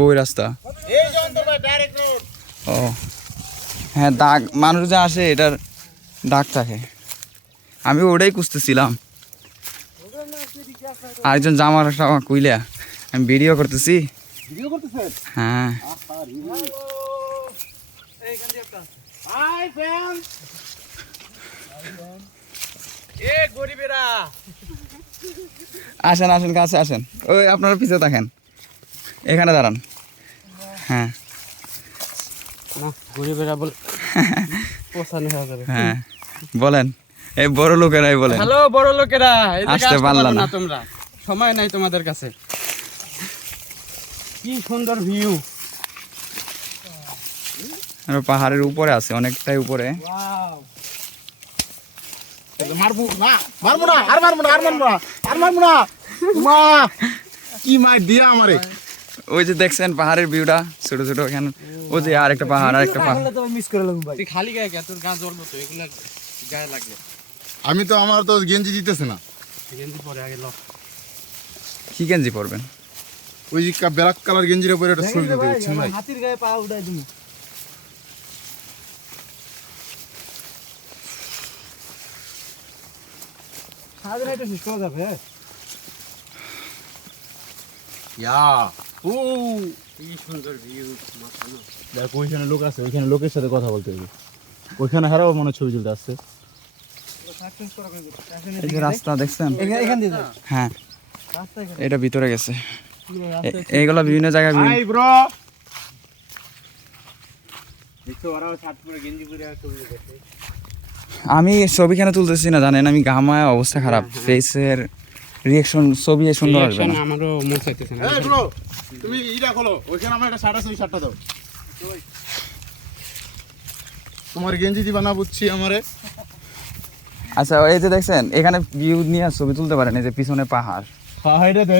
ওই রাস্তা। ও। হ্যাঁ দাগ মানুষ যা আসে এটার দাগ থাকে। আমি ওটাই খুঁজতেছিলাম। আরেকজন জামার টামা কুইলা আমি ভিডিও করতেছি। হ্যাঁ এইখান দিয়ে একটা হাই ফ্রেন্ড এ গরিবেরা আসেন আসেন কাছে আসেন। ওই আপনারা পিছিয়ে থাকেন। এখানে দাঁড়ান। হ্যাঁ। হয়ে। বলেন। এই বড় লোকেরাই বলেন। হ্যালো বড় লোকেরা আসতে আসতে পারলা পারলা না। তোমরা। সময় নাই তোমাদের কাছে। কি সুন্দর ভিউ। পাহাড়ের উপরে আছে অনেকটাই উপরে। মারবো না মারবো না আর মারবো না আর মারবো না আর মারবো না। মা কি মার দিয়া আমারে। ওই যে দেখছেন পাহাড়ের ভিউটা ছোট ছোট এখানে। ওই যে আর একটা পাহাড় আর একটা পাহাড়। মিস করে লাগবে ভাই। খালি গায়ে কে তোর গা জ্বলবো তো এগুলা গায়ে লাগলে আমি তো আমার তো গেঞ্জি দিতেছে না। গেঞ্জি পরে আগে লক কি গেঞ্জি পরবেন? ওই যে ব্ল্যাক কালার গেঞ্জির উপরে একটা ছবি দিতে বুঝছেন হাতির গায়ে পা উঠাই দিমু। সারাদিন এটা শেষ করা যাবে? ইয়া ও কি সুন্দর ভিউ দেখ ওইখানে লোক আছে ওইখানে লোকের সাথে কথা বলতে হবে। ওইখানে হারাও মনে ছবি তুলতে আসছে। এই যে রাস্তা দেখছেন? এখান দিয়ে হ্যাঁ। এটা ভিতরে গেছে। এইগুলো বিভিন্ন জায়গায় হাই ব্রো দেখছ ওরাও শার্ট পরে গেঞ্জি পরে ছবি দেখছে আমি ছবি কেন তুলতেছি না জানেন? আমি ঘামায় অবস্থা খারাপ। ফেসের রিয়েকশন ছবি সুন্দর আসবে না। আমারও মন চাইতেছে না। এই ব্রো তুমি ইটা খোলো ওইখানে আমার একটা শার্ট আছে ওই শার্টটা দাও। তোমার গেঞ্জি দিবা না বুঝছি আমারে? আচ্ছা এই যে দেখছেন এখানে ভিউ নিয়ে ছবি তুলতে পারেন এই যে পিছনে পাহাড়। হ্যাঁ এটা দে